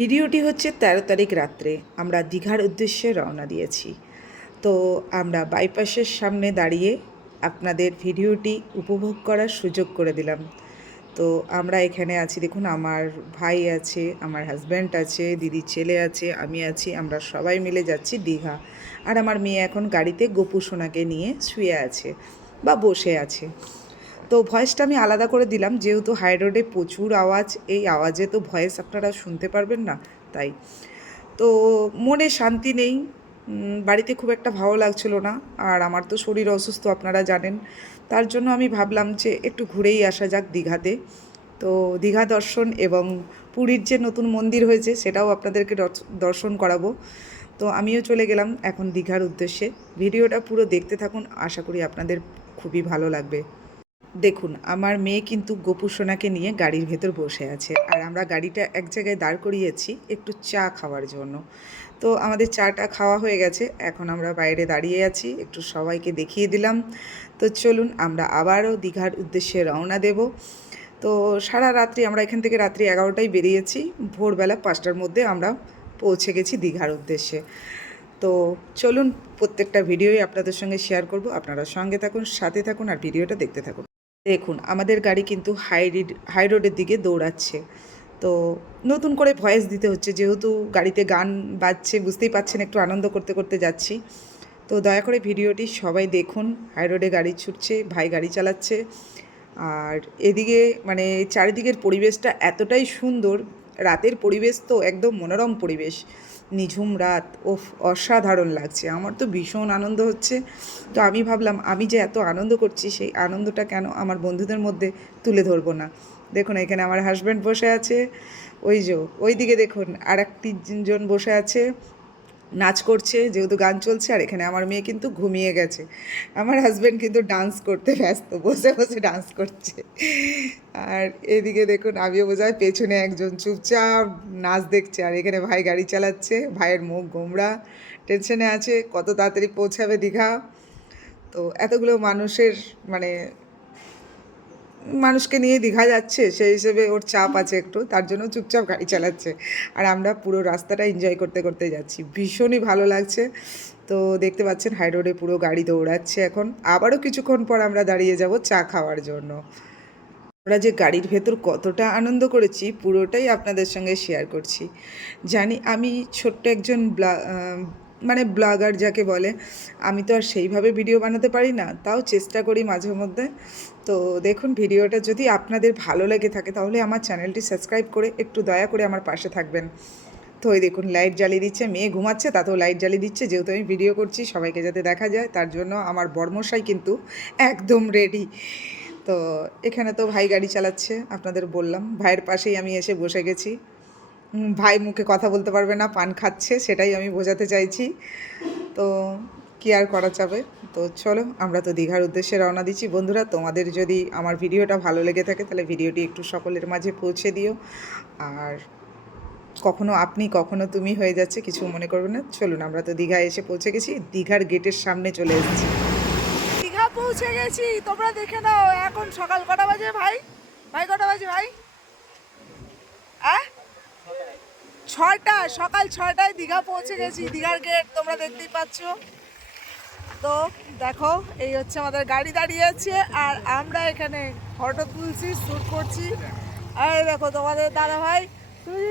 ভিডিওটি হচ্ছে ১৩ তারিখ রাত্রে আমরা দীঘার উদ্দেশ্যে রওনা দিয়েছি। তো আমরা বাইপাসের সামনে দাঁড়িয়ে আপনাদের ভিডিওটি উপভোগ করার সুযোগ করে দিলাম। তো আমরা এখানে আছি, দেখুন আমার ভাই আছে, আমার হাজব্যান্ড আছে, দিদির ছেলে আছে, আমি আছি, আমরা সবাই মিলে যাচ্ছি দীঘা। আর আমার মেয়ে এখন গাড়িতে গোপু সোনাকে নিয়ে শুয়ে আছে বা বসে আছে। তো ভয়েসটা আমি আলাদা করে দিলাম, যেহেতু হাই রোডে প্রচুর আওয়াজ, এই আওয়াজে তো ভয়েস আপনারা শুনতে পারবেন না, তাই। তো মনে শান্তি নেই, বাড়িতে খুব একটা ভালো লাগছিল না, আর আমার তো শরীর অসুস্থ আপনারা জানেন। তার জন্য আমি ভাবলাম যে একটু ঘুরেই আসা যাক দীঘাতে। তো দীঘা দর্শন এবং পুরীর যে নতুন মন্দির হয়েছে সেটাও আপনাদেরকে দর্শন করাবো। তো আমিও চলে গেলাম এখন দীঘার উদ্দেশ্যে। ভিডিওটা পুরো দেখতে থাকুন, আশা করি আপনাদের খুবই ভালো লাগবে। দেখুন আমার মেয়ে কিন্তু গোপু সোনাকে নিয়ে গাড়ির ভেতর বসে আছে, আর আমরা গাড়িটা এক জায়গায় দাঁড় করিয়েছি একটু চা খাওয়ার জন্য। তো আমাদের চাটা খাওয়া হয়ে গেছে, এখন আমরা বাইরে দাঁড়িয়ে আছি, একটু সবাইকে দেখিয়ে দিলাম। তো চলুন আমরা আবারও দীঘার উদ্দেশ্যে রওনা দেব। তো সারা রাত্রি আমরা এখান থেকে রাত্রি 11টায় বেরিয়েছি, ভোরবেলা 5টার মধ্যে আমরা পৌঁছে গেছি দীঘার উদ্দেশ্যে। তো চলুন প্রত্যেকটা ভিডিওই আপনাদের সঙ্গে শেয়ার করব, আপনারা সঙ্গে থাকুন, সাথে থাকুন, আর ভিডিওটা দেখতে থাকুন। দেখুন আমাদের গাড়ি কিন্তু হাই রোডের দিকে দৌড়াচ্ছে। তো নতুন করে ভয়েস দিতে হচ্ছে, যেহেতু গাড়িতে গান বাজছে, বুঝতেই পারছেন একটু আনন্দ করতে করতে যাচ্ছি। তো দয়া করে ভিডিওটি সবাই দেখুন। হাই রোডে গাড়ি ছুটছে, ভাই গাড়ি চালাচ্ছে, আর এদিকে মানে চারিদিকের পরিবেশটা এতটাই সুন্দর, রাতের পরিবেশ তো একদম মনোরম পরিবেশ, নিঝুম রাত, ওফ অসাধারণ লাগছে, আমার তো ভীষণ আনন্দ হচ্ছে। তো আমি ভাবলাম আমি যে এত আনন্দ করছি সেই আনন্দটা কেন আমার বন্ধুদের মধ্যে তুলে ধরবো না। দেখুন এখানে আমার হাজব্যান্ড বসে আছে, ওই যে ওই দিকে দেখুন আর একটি জন বসে আছে, নাচ করছে, যেহেতু গান চলছে। আর এখানে আমার মেয়ে কিন্তু ঘুমিয়ে গেছে, আমার হাজব্যান্ড কিন্তু ডান্স করতে ব্যস্ত, বসে বসে ডান্স করছে। আর এদিকে দেখুন আমিও বোঝায়, পেছনে একজন চুপচাপ নাচ দেখছে, আর এখানে ভাই গাড়ি চালাচ্ছে, ভাইয়ের মুখ গোমড়া, টেনশনে আছে কত তাড়াতাড়ি পৌঁছাবে দীঘা। তো এতগুলো মানুষের মানে মানুষকে নিয়ে দীঘা যাচ্ছে, সেই হিসেবে ওর চাপ আছে একটু, তার জন্য চুপচাপ গাড়ি চালাচ্ছে। আর আমরা পুরো রাস্তাটা এনজয় করতে করতে যাচ্ছি, ভীষণই ভালো লাগছে। তো দেখতে পাচ্ছেন হাই রোডে পুরো গাড়ি দৌড়াচ্ছে, এখন আবারও কিছুক্ষণ পর আমরা দাঁড়িয়ে যাব চা খাওয়ার জন্য। আমরা যে গাড়ির ভেতর কতটা আনন্দ করেছি পুরোটাই আপনাদের সঙ্গে শেয়ার করছি। জানি আমি ছোট্ট একজন মানে ব্লগার যাকে বলে, আমি তো আর সেইভাবে ভিডিও বানাতে পারি না, তাও চেষ্টা করি মাঝে মধ্যে। তো দেখুন ভিডিওটা যদি আপনাদের ভালো লেগে থাকে তাহলে আমার চ্যানেলটি সাবস্ক্রাইব করে একটু দয়া করে আমার পাশে থাকবেন। তো ওই দেখুন লাইট জ্বালিয়ে দিচ্ছে, মেয়ে ঘুমাচ্ছে তাতেও লাইট জ্বালিয়ে দিচ্ছে, যেহেতু আমি ভিডিও করছি সবাইকে যাতে দেখা যায়, তার জন্য আমার বরমশাই কিন্তু একদম রেডি। তো এখানে তো ভাই গাড়ি চালাচ্ছে, আপনাদের বললাম ভাইয়ের পাশেই আমি এসে বসে গেছি। ভাই মুখে কথা বলতে পারবে না, পান খাচ্ছে, সেটাই আমি বোঝাতে চাইছি। তো কী আর করা যাবে। তো চলো আমরা তো দীঘার উদ্দেশ্যে রওনা দিচ্ছি। বন্ধুরা তোমাদের যদি আমার ভিডিওটা ভালো লেগে থাকে তাহলে ভিডিওটি একটু সকলের মাঝে পৌঁছে দিও, আর কখনো আপনি কখনো তুমি হয়ে যাচ্ছে, কিছু মনে করবে না। চলুন আমরা তো দীঘায় এসে পৌঁছে গেছি, দীঘার গেটের সামনে চলে এসেছি, দীঘা পৌঁছে গেছি। তোমরা দেখে নাও এখন সকাল কটা বাজে ভাই, ভাই কটা বাজে ভাই? 6টা, সকাল 6টায় দীঘা পৌঁছে গেছি, দীঘার গেট তোমরা দেখতেই পাচ্ছ। তো দেখো এই হচ্ছে আমাদের গাড়ি দাঁড়িয়ে আছে, আর আমরা এখানে ফটো তুলছি, শ্যুট করছি। আর দেখো তোমাদের দাদা ভাই, তুই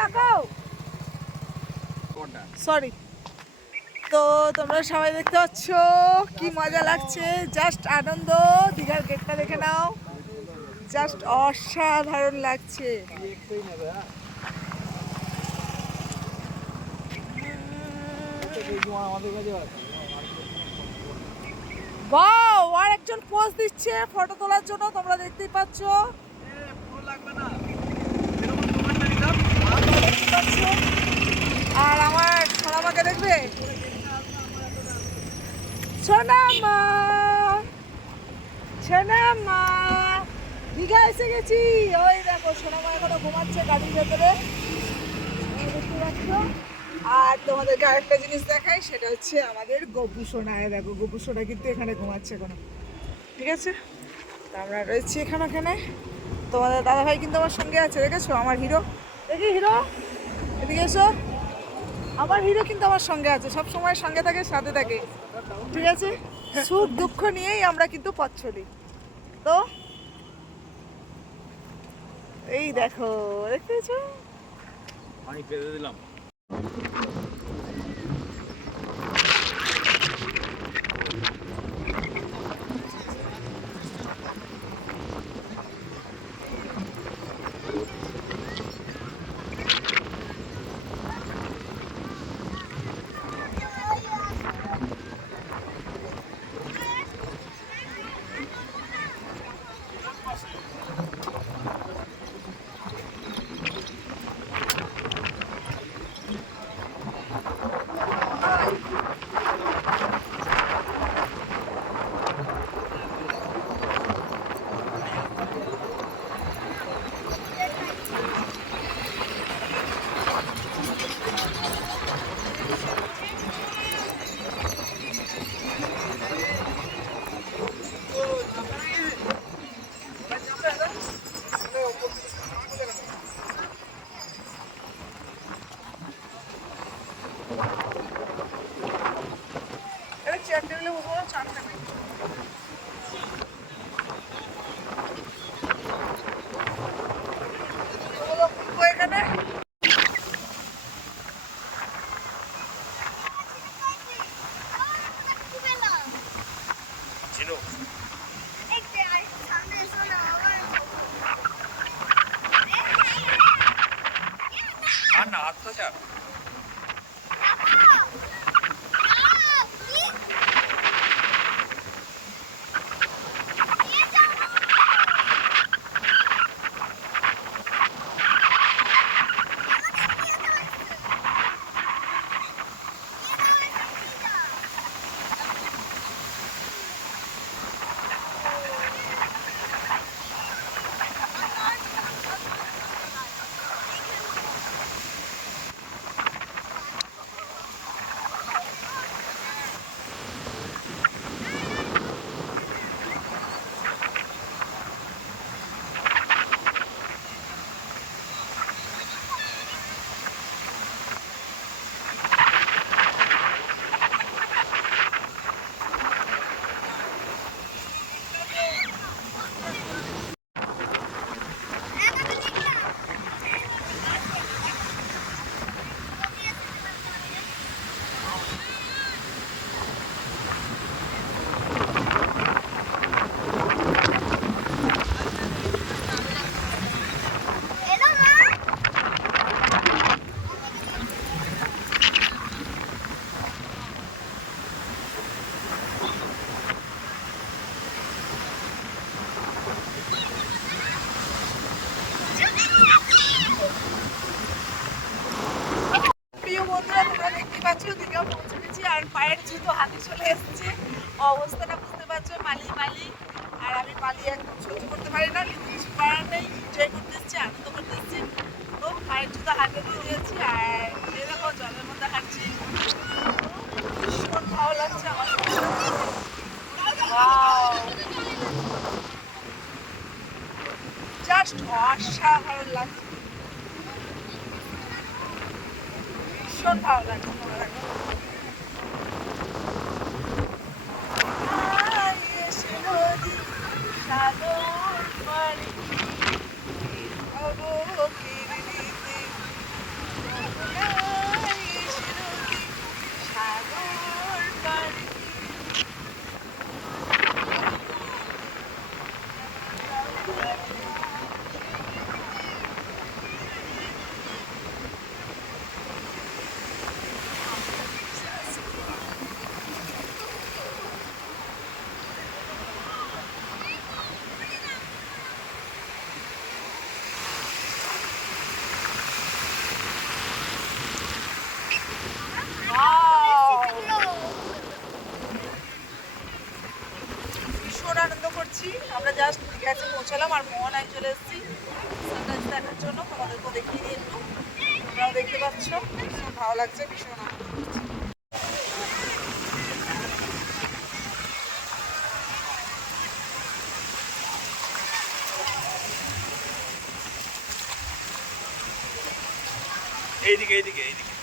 তাকাও, সরি। তো তোমরা সবাই দেখতে পাচ্ছ কি মজা লাগছে, জাস্ট আনন্দ। দীঘার গেটটা দেখে নাও, জাস্ট অসাধারণ লাগছে। বাও, আর একজন পোজ দিচ্ছে ফটো তোলার জন্য, তোমরা দেখতেই পাচ্ছ। আর আমার সোনামাকে দেখবে, সোনামা, সোনামা, দীঘা এসে গেছি। ওই দেখো সোনামা এখনো ঘুমাচ্ছে গাড়ির ভেতরে, দেখতে পাচ্ছ। আর তোমাদেরকে আরেকটা জিনিস দেখাই, সেটা হচ্ছে আমাদের গোপু সোনা। দেখো গোপু সোনা কিন্তু এখানে ঘুমাচ্ছে এখনো, ঠিক আছে। তো আমরা রয়েছি এখানে। তোমাদের দাদাভাই কিন্তু আমার সঙ্গে আছে, দেখেছো আমার হিরো, দেখি হিরো, এদিকে এসো। আমার হিরো কিন্তু আমার সঙ্গে আছে, সব সময় সঙ্গে থাকে, সাথে থাকে, ঠিক আছে। সুখ দুঃখ নিয়েই আমরা কিন্তু পথ চলি। তো এই দেখো, দেখতেছো? পানি পেতে দিলাম। চেয়ার টেবিলে বসবো, চা খাবে এখানে। ঝিনুক আর না আত্মচাপ। প্রিয় বন্ধুরা, তোমরা দেখতে পাচ্ছ দীঘা পৌঁছে গেছি। আর পায়ের যেহেতু হাতে চলে এসেছে, অবস্থাটা বুঝতে পারছো, মালি মালি। আর আমি মালি একদম সহ্য করতে পারি না, কিন্তু কিছু করার নেই, এনজয় করতে এসেছি, আনন্দ করতে এসেছি। তো পায়ের জুতো হাতে দিয়ে দিয়েছি, আর এই দেখো জলের মধ্যে হাঁটছি, ভীষণ ভালো লাগছে আমার। জাস্ট অসাধারণ লাগছে, ভীষণ ভালো লাগছে, ভালো লাগছে। সাগর পাড়ি অবকিরণিতে যমুনায় এসে নদী, সাগর পাড়ি। ভীষণ আনন্দ করছি। আমরা জাস্ট গেছে পৌঁছালাম আর মোহনায় চলে এসেছি সানরাইজ দেখার জন্য। তোমাদেরকেও দেখিয়ে দিই একটু, তোমরাও দেখতে পাচ্ছ, ভীষণ ভালো লাগছে, ভীষণ আনন্দ করছি। এইদিকে এইদিকে এইদিকে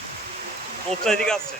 পোস্টটা এদিকে আসছে।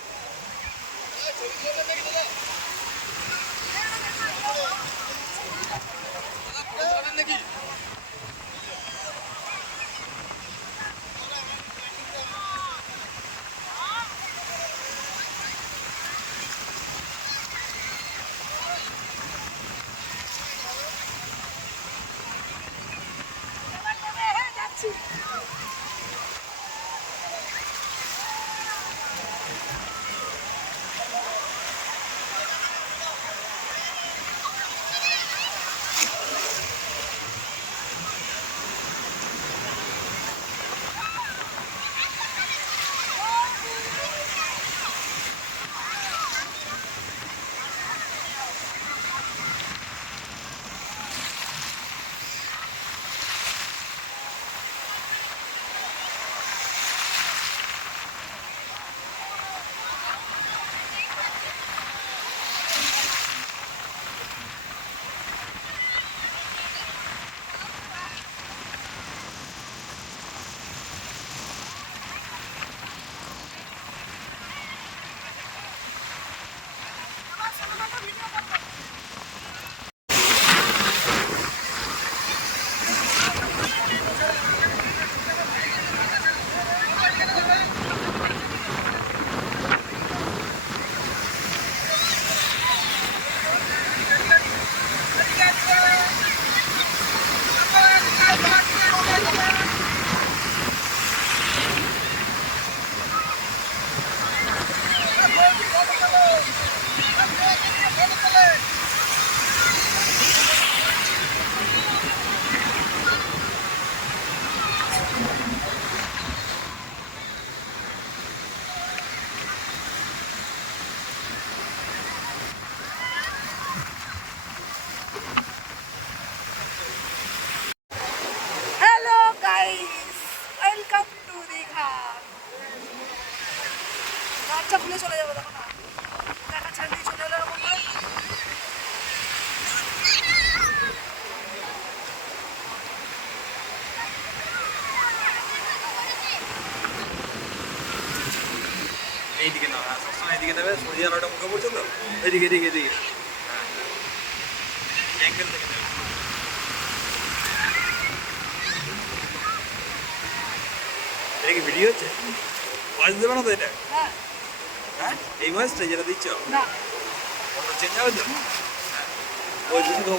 Hello guys, welcome to Digha. বাচ্চা খুলে চলে যাবো, দেখো না দেখা ছেড়ে দিয়ে চলে এলো এরকম করে। এইদিকে না, হ্যাঁ সবসময় এইদিকে নেবে, সূর্য আলোটা মুখে পড়ছে তো, এদিকে এদিকে এদিকে, হ্যাঁ অ্যাঙ্গেল থেকে নেবে। এটা কি ভিডিও হচ্ছে? ভয়েস দেবে না তো এটা? হ্যাঁ হ্যাঁ এই ভয়েসটা যেটা দিচ্ছ না চেঞ্জ হবে তো? হ্যাঁ ওই দুটো